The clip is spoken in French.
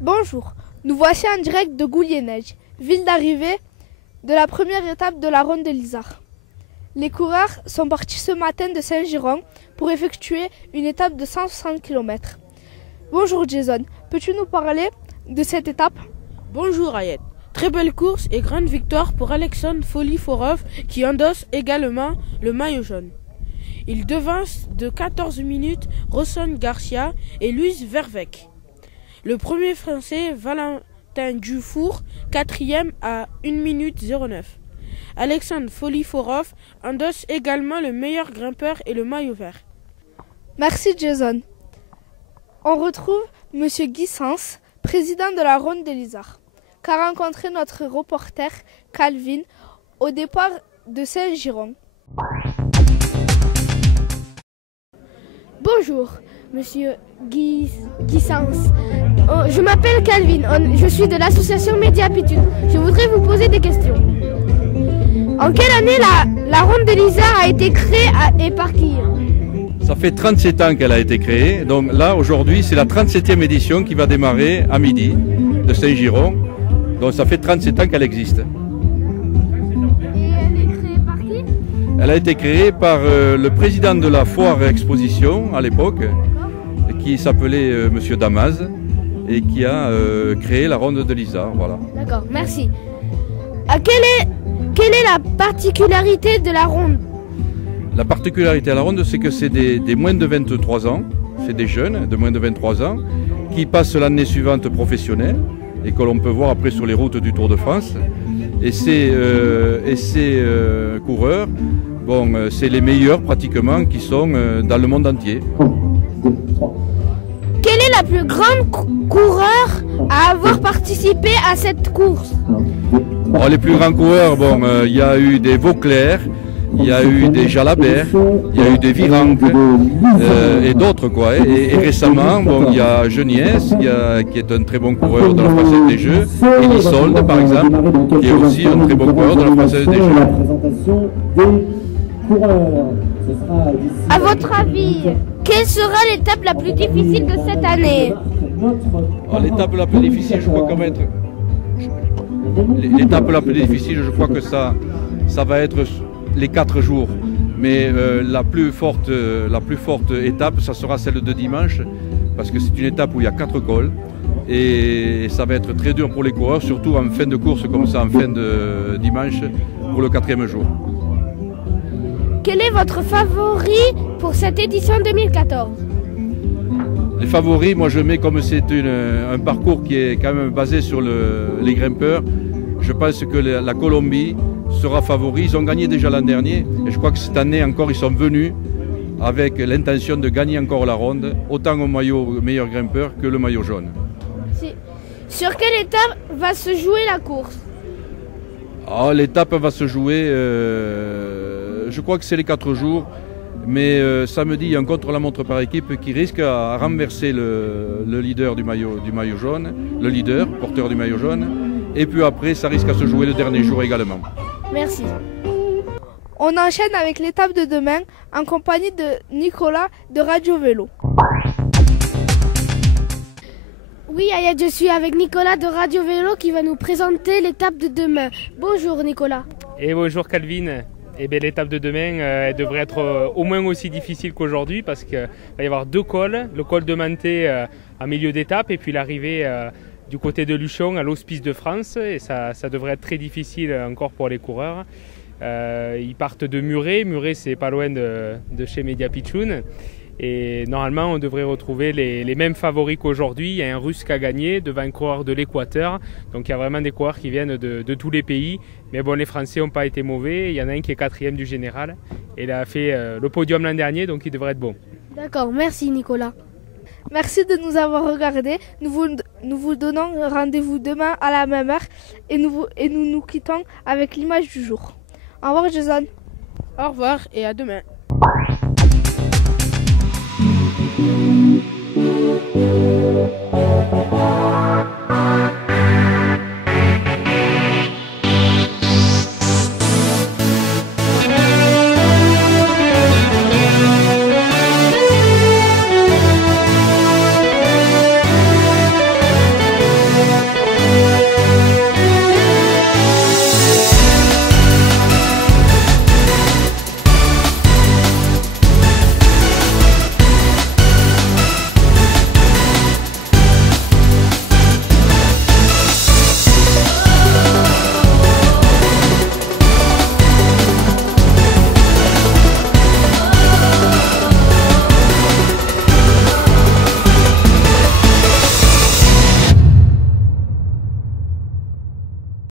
Bonjour, nous voici en direct de Goulier-Neige, ville d'arrivée de la première étape de la ronde de l'Isard. Les coureurs sont partis ce matin de Saint-Giron pour effectuer une étape de 160 km. Bonjour Jason, peux-tu nous parler de cette étape? Bonjour Ayet. Très belle course et grande victoire pour Alexandre Foliforov qui endosse également le maillot jaune. Il devance de 14 minutes Rosson Garcia et Louise Vervec. Le premier français, Valentin Dufour, quatrième à 1 minute 09. Alexandre Foliforov endosse également le meilleur grimpeur et le maillot vert. Merci Jason. On retrouve Monsieur Guy Sens, président de la ronde de l'Isard, qu'a rencontré notre reporter Calvin au départ de Saint-Giron. Bonjour, Monsieur Guy Sens. Je m'appelle Calvin, je suis de l'association Mediapitude. Je voudrais vous poser des questions. En quelle année la ronde de l'Isard a été créée et par qui? Ça fait 37 ans qu'elle a été créée. Donc là, aujourd'hui, c'est la 37e édition qui va démarrer à midi de Saint-Giron. Donc ça fait 37 ans qu'elle existe. Et elle est créée par qui? Elle a été créée par le président de la foire exposition à l'époque, qui s'appelait Monsieur Damas, et qui a créé la ronde de l'Isard. Voilà. D'accord, merci. Quelle est la particularité de la ronde? La particularité à la ronde, c'est que c'est des moins de 23 ans, c'est des jeunes de moins de 23 ans, qui passent l'année suivante professionnelle et que l'on peut voir après sur les routes du Tour de France. Et ces coureurs, bon, c'est les meilleurs pratiquement qui sont dans le monde entier. Quel est le plus grand coureur à avoir participé à cette course? Alors, les plus grands coureurs, bon, il y a eu des Vauclair, il y a eu des Jalabert, il y a eu des Virenque et d'autres quoi. Et récemment, bon, il y a Geniès qui est un très bon coureur de la Française des Jeux, et Lissolde par exemple, qui est aussi un très bon coureur de la Française des Jeux. À votre avis, quelle sera l'étape la plus difficile de cette année? L'étape la plus difficile, je crois qu'elle va être. L'étape la plus difficile, je crois que ça va être les 4 jours. Mais la plus forte étape, ça sera celle de dimanche, parce que c'est une étape où il y a 4 cols. Et ça va être très dur pour les coureurs, surtout en fin de course comme ça, en fin de dimanche, pour le 4e jour. Quel est votre favori pour cette édition 2014? Les favoris, moi je mets comme c'est un parcours qui est quand même basé sur les grimpeurs. Je pense que la Colombie sera favori. Ils ont gagné déjà l'an dernier et je crois que cette année encore ils sont venus avec l'intention de gagner encore la ronde, autant au maillot meilleur grimpeur que le maillot jaune. Sur quelle étape va se jouer la course? L'étape va se jouer, je crois que c'est les 4 jours, mais samedi il y a un contre-la-montre par équipe qui risque à renverser le leader du maillot jaune, le leader, porteur du maillot jaune, et puis après ça risque à se jouer le dernier jour également. Merci. On enchaîne avec l'étape de demain en compagnie de Nicolas de Radio Vélo. Oui, Ayat, je suis avec Nicolas de Radio Vélo qui va nous présenter l'étape de demain. Bonjour Nicolas. Et bonjour Calvin. L'étape de demain elle devrait être au moins aussi difficile qu'aujourd'hui parce qu'il va y avoir 2 cols. Le col de Manté en milieu d'étape et puis l'arrivée du côté de Luchon à l'Hospice de France. Et ça devrait être très difficile encore pour les coureurs. Ils partent de Muret. Muret, c'est pas loin de chez Media Pitchoun. Et normalement, on devrait retrouver les mêmes favoris qu'aujourd'hui. Il y a un Russe qui a gagné devant un coureur de l'Équateur. Donc il y a vraiment des coureurs qui viennent de tous les pays. Mais bon, les Français n'ont pas été mauvais. Il y en a un qui est 4e du général. Et il a fait le podium l'an dernier, donc il devrait être bon. D'accord, merci Nicolas. Merci de nous avoir regardés. Nous vous donnons rendez-vous demain à la même heure et nous quittons avec l'image du jour. Au revoir Jason. Au revoir et à demain.